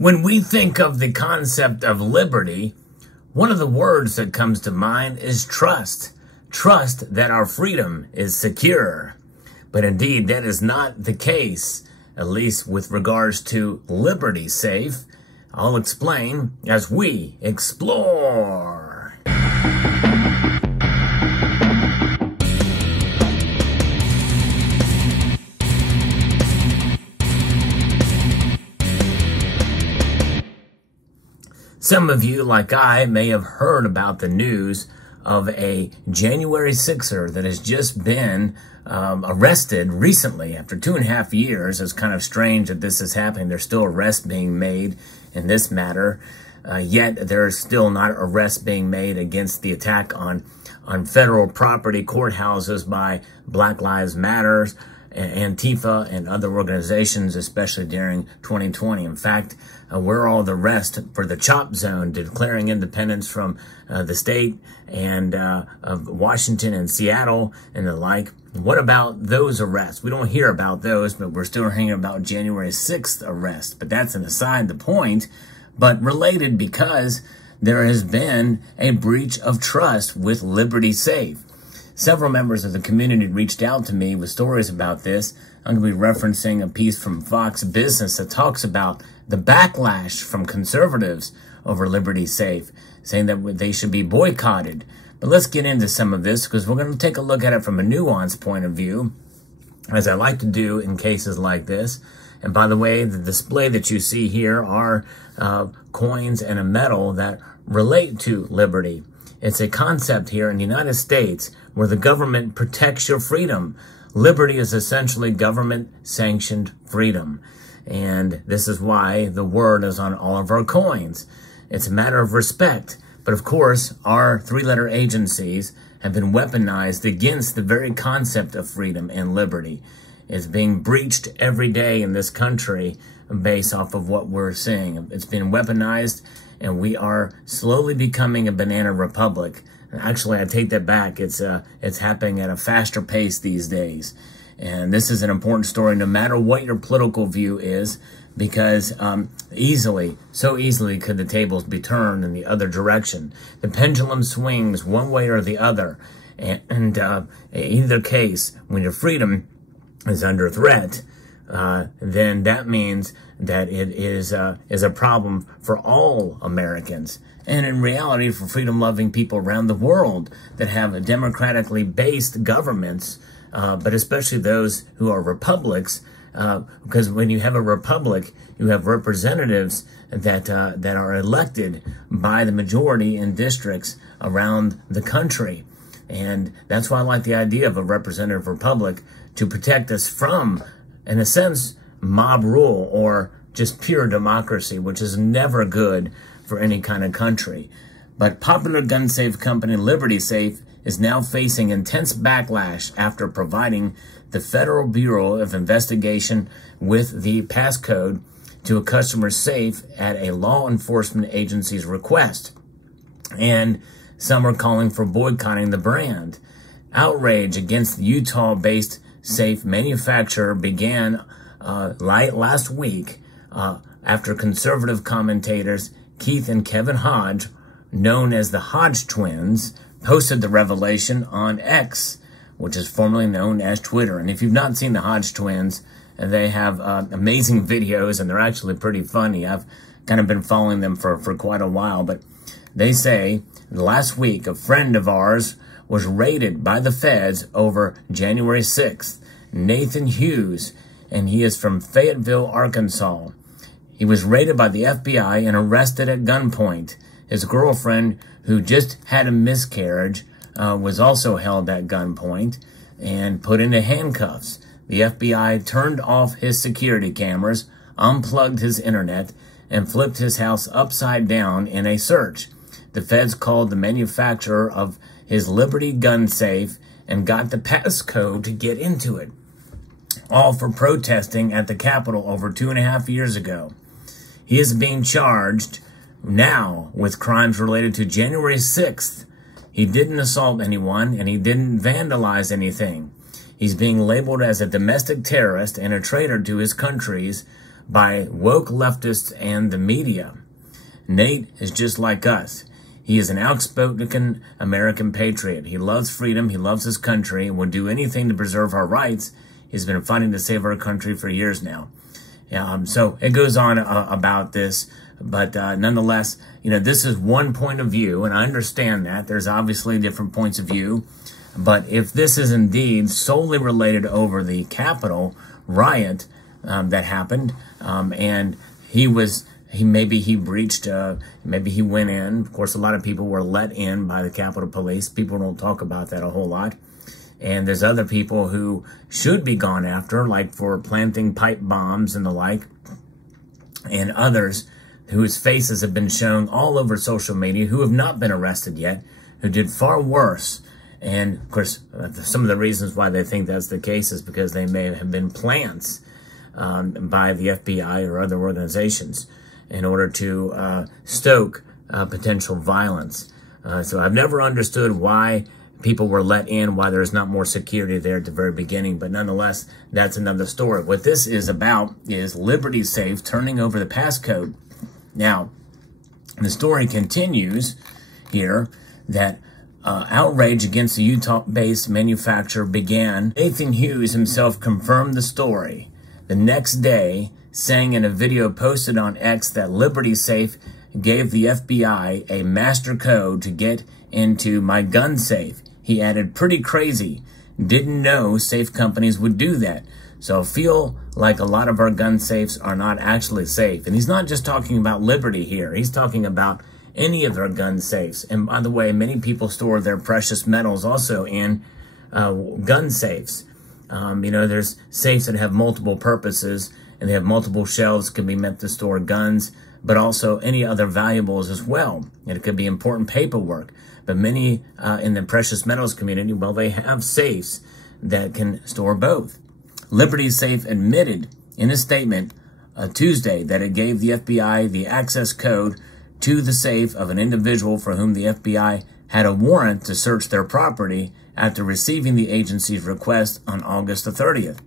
When we think of the concept of liberty, one of the words that comes to mind is trust. Trust that our freedom is secure. But indeed, that is not the case, at least with regards to Liberty Safe. I'll explain as we explore. Some of you, like I, may have heard about the news of a January 6er that has just been arrested recently after 2.5 years. It's kind of strange that this is happening. There's still arrests being made in this matter, yet there's still not arrests being made against the attack on federal property, courthouses by Black Lives Matter, Antifa, and other organizations, especially during 2020. In fact, where all the rest for the CHOP zone, declaring independence from the state and of Washington and Seattle and the like. What about those arrests? We don't hear about those, but we're still hearing about January 6th arrest. But that's an aside the point, but related because there has been a breach of trust with Liberty Safe. Several members of the community reached out to me with stories about this. I'm going to be referencing a piece from Fox Business that talks about the backlash from conservatives over Liberty Safe, saying that they should be boycotted. But let's get into some of this because we're going to take a look at it from a nuanced point of view, as I like to do in cases like this. And by the way, the display that you see here are coins and a medal that relate to liberty. It's a concept here in the United States where the government protects your freedom. Liberty is essentially government-sanctioned freedom. And this is why the word is on all of our coins. It's a matter of respect. But of course, our three-letter agencies have been weaponized against the very concept of freedom and liberty. It's being breached every day in this country based off of what we're seeing. It's been weaponized, and we are slowly becoming a banana republic. Actually, I take that back. It's happening at a faster pace these days. And this is an important story no matter what your political view is, because so easily could the tables be turned in the other direction. The pendulum swings one way or the other. And in either case, when your freedom is under threat, then that means that it is a problem for all Americans. And in reality, for freedom-loving people around the world that have democratically based governments, but especially those who are republics, because when you have a republic, you have representatives that are elected by the majority in districts around the country. And that's why I like the idea of a representative republic to protect us from, in a sense, mob rule or just pure democracy, which is never good for any kind of country. But popular gun safe company Liberty Safe is now facing intense backlash after providing the Federal Bureau of Investigation with the passcode to a customer's safe at a law enforcement agency's request. And some are calling for boycotting the brand. Outrage against the Utah-based safe manufacturer began last week after conservative commentators Keith and Kevin Hodge, known as the Hodge twins, posted the revelation on X, which is formerly known as Twitter. And if you've not seen the Hodge twins, they have amazing videos, and they're actually pretty funny. I've kind of been following them for quite a while, but they say last week a friend of ours was raided by the feds over January 6th, Nathan Hughes, and he is from Fayetteville, Arkansas. He was raided by the FBI and arrested at gunpoint. His girlfriend, who just had a miscarriage, was also held at gunpoint and put into handcuffs. The FBI turned off his security cameras, unplugged his internet, and flipped his house upside down in a search. The feds called the manufacturer of his Liberty gun safe and got the passcode to get into it, all for protesting at the Capitol over 2.5 years ago. He is being charged now with crimes related to January 6th. He didn't assault anyone, and he didn't vandalize anything. He's being labeled as a domestic terrorist and a traitor to his country's by woke leftists and the media. Nate is just like us. He is an outspoken American patriot. He loves freedom. He loves his country and would do anything to preserve our rights. He's been fighting to save our country for years now. So it goes on about this, but nonetheless, this is one point of view, and I understand that. There's obviously different points of view, but if this is indeed solely related over the Capitol riot that happened, and maybe he breached, maybe he went in. Of course, a lot of people were let in by the Capitol Police. People don't talk about that a whole lot. And there's other people who should be gone after, like for planting pipe bombs and the like, and others whose faces have been shown all over social media who have not been arrested yet, who did far worse. And, of course, some of the reasons why they think that's the case is because they may have been plants by the FBI or other organizations in order to stoke potential violence. So I've never understood why people were let in, why there's not more security there at the very beginning. But nonetheless, that's another story. What this is about is Liberty Safe turning over the passcode. Now, the story continues here that outrage against the Utah-based manufacturer began. Nathan Hughes himself confirmed the story the next day, saying in a video posted on X that Liberty Safe gave the FBI a master code to get into my gun safe. He added, "Pretty crazy. Didn't know safe companies would do that." So I feel like a lot of our gun safes are not actually safe. And he's not just talking about Liberty here. He's talking about any of their gun safes. And by the way, many people store their precious metals also in gun safes. There's safes that have multiple purposes, and they have multiple shelves, can be meant to store guns, but also any other valuables as well. And it could be important paperwork. But many in the precious metals community, well, they have safes that can store both. Liberty Safe admitted in a statement Tuesday that it gave the FBI the access code to the safe of an individual for whom the FBI had a warrant to search their property after receiving the agency's request on August the 30th.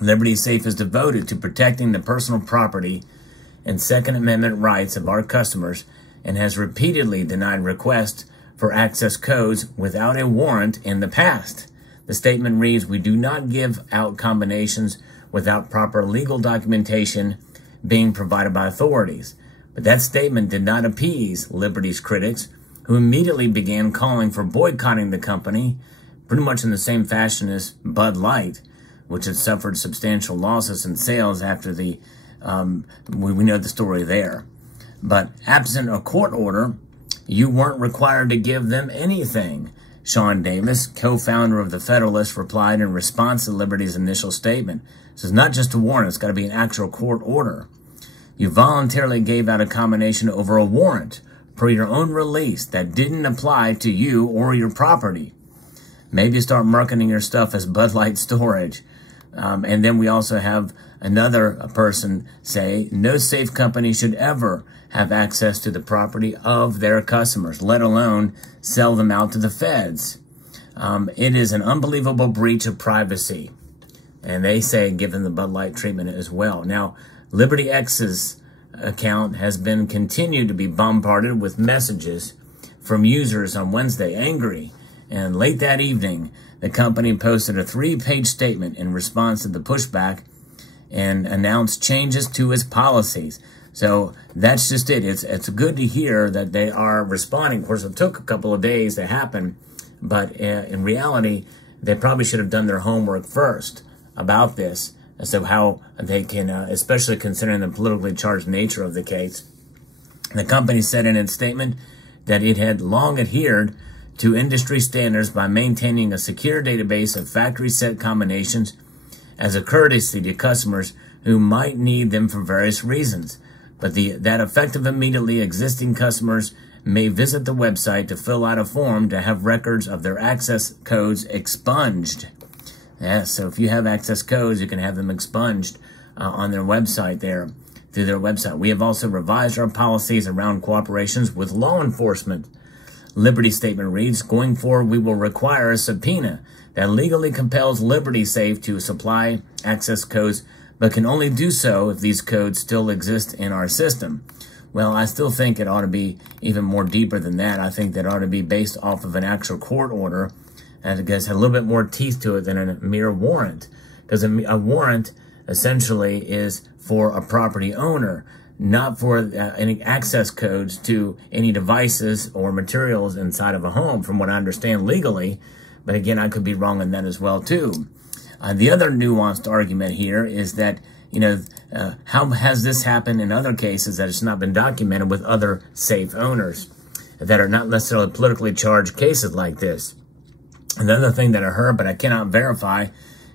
Liberty Safe is devoted to protecting the personal property and Second Amendment rights of our customers and has repeatedly denied requests for access codes without a warrant in the past. The statement reads, "We do not give out combinations without proper legal documentation being provided by authorities." But that statement did not appease Liberty's critics, who immediately began calling for boycotting the company, pretty much in the same fashion as Bud Light, which had suffered substantial losses in sales after we know the story there. But absent a court order, you weren't required to give them anything. Sean Davis, co-founder of The Federalist, replied in response to Liberty's initial statement. This is not just a warrant, it's got to be an actual court order. You voluntarily gave out a combination over a warrant per your own release that didn't apply to you or your property. Maybe start marketing your stuff as Bud Light storage. And then we also have another person say, no safe company should ever have access to the property of their customers, let alone sell them out to the feds. It is an unbelievable breach of privacy. And they say, given the Bud Light treatment as well. Now, Liberty X's account has been continued to be bombarded with messages from users on Wednesday, angry. And late that evening, the company posted a 3-page statement in response to the pushback and announced changes to its policies. So that's just it. It's good to hear that they are responding. Of course, it took a couple of days to happen, but in reality, they probably should have done their homework first about this as to how they can, especially considering the politically charged nature of the case. The company said in its statement that it had long adhered to industry standards by maintaining a secure database of factory-set combinations as a courtesy to customers who might need them for various reasons. But that effective immediately existing customers may visit the website to fill out a form to have records of their access codes expunged. Yeah, so if you have access codes, you can have them expunged on their website there, through their website. We have also revised our policies around cooperations with law enforcement. Liberty statement reads, going forward, we will require a subpoena that legally compels Liberty Safe to supply access codes but can only do so if these codes still exist in our system. Well, I still think it ought to be even more deeper than that. I think that ought to be based off of an actual court order, and it has a little bit more teeth to it than a mere warrant. Because a warrant essentially is for a property owner, not for any access codes to any devices or materials inside of a home, from what I understand legally. But again, I could be wrong on that as well, too. The other nuanced argument here is that, how has this happened in other cases that it's not been documented with other safe owners that are not necessarily politically charged cases like this? Another thing that I heard, but I cannot verify,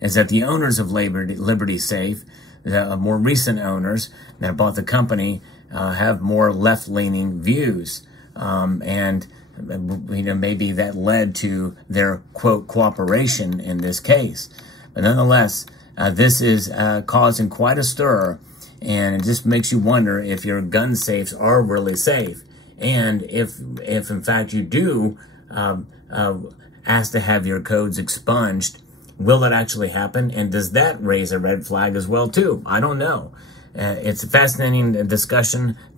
is that the owners of Liberty Safe, the more recent owners that bought the company, have more left-leaning views. And maybe that led to their, quote, cooperation in this case. But nonetheless, this is causing quite a stir, and it just makes you wonder if your gun safes are really safe. And if in fact you do ask to have your codes expunged, will that actually happen? And does that raise a red flag as well, too? I don't know. It's a fascinating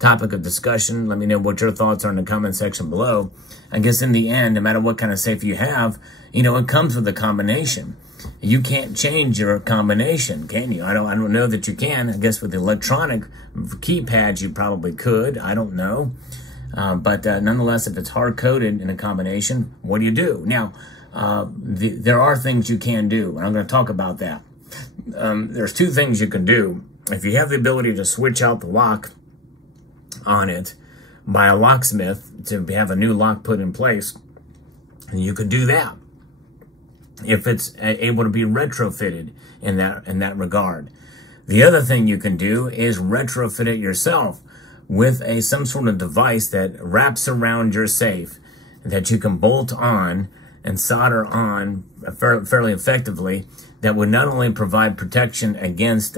topic of discussion. Let me know what your thoughts are in the comment section below. I guess in the end, no matter what kind of safe you have, it comes with a combination. You can't change your combination, can you? I don't know that you can. I guess with the electronic keypads, you probably could. I don't know. But nonetheless, if it's hard-coded in a combination, what do you do? Now, there are things you can do, and I'm going to talk about that. There's two things you can do. If you have the ability to switch out the lock on it by a locksmith to have a new lock put in place, you could do that if it's able to be retrofitted in that regard. The other thing you can do is retrofit it yourself with some sort of device that wraps around your safe that you can bolt on and solder on fairly effectively, that would not only provide protection against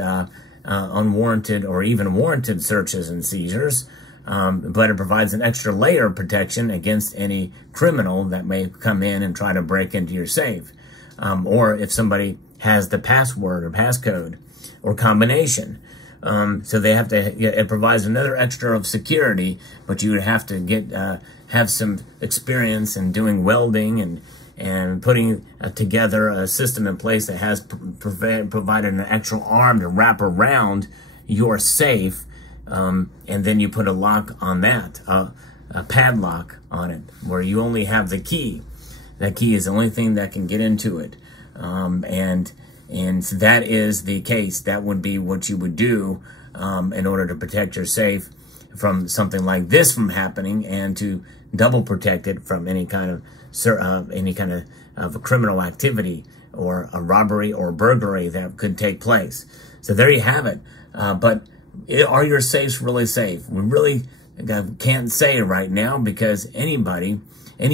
unwarranted or even warranted searches and seizures, but it provides an extra layer of protection against any criminal that may come in and try to break into your safe. Or if somebody has the password or passcode or combination. So they have to, it provides another extra of security, but you would have to have some experience in doing welding and putting together a system in place that has provided an actual arm to wrap around your safe, and then you put a lock on that, a padlock on it, where you only have the key. That key is the only thing that can get into it, and so that is the case. That would be what you would do in order to protect your safe from something like this from happening, and to double protect it from any kind of criminal activity or a robbery or burglary that could take place. So there you have it. But are your safes really safe? We really can't say right now, because any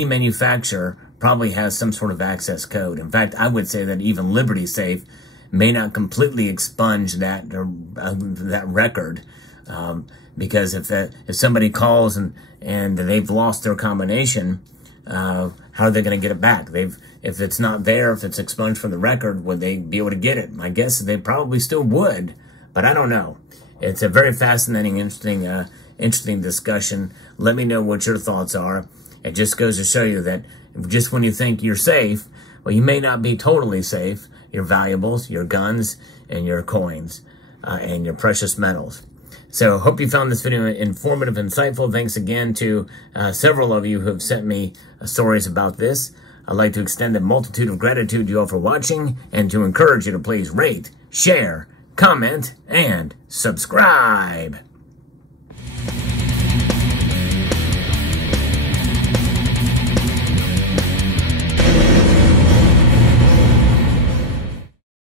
manufacturer probably has some sort of access code. In fact, I would say that even Liberty Safe may not completely expunge that record, because if somebody calls and they've lost their combination, how are they going to get it back? If it's not there, if it's expunged from the record, would they be able to get it? My guess is they probably still would, but I don't know. It's a very fascinating, interesting discussion. Let me know what your thoughts are. It just goes to show you that just when you think you're safe, well, you may not be totally safe. Your valuables, your guns, and your coins, and your precious metals. So hope you found this video informative, insightful. Thanks again to several of you who have sent me stories about this. I'd like to extend a multitude of gratitude to you all for watching, and to encourage you to please rate, share, comment, and subscribe.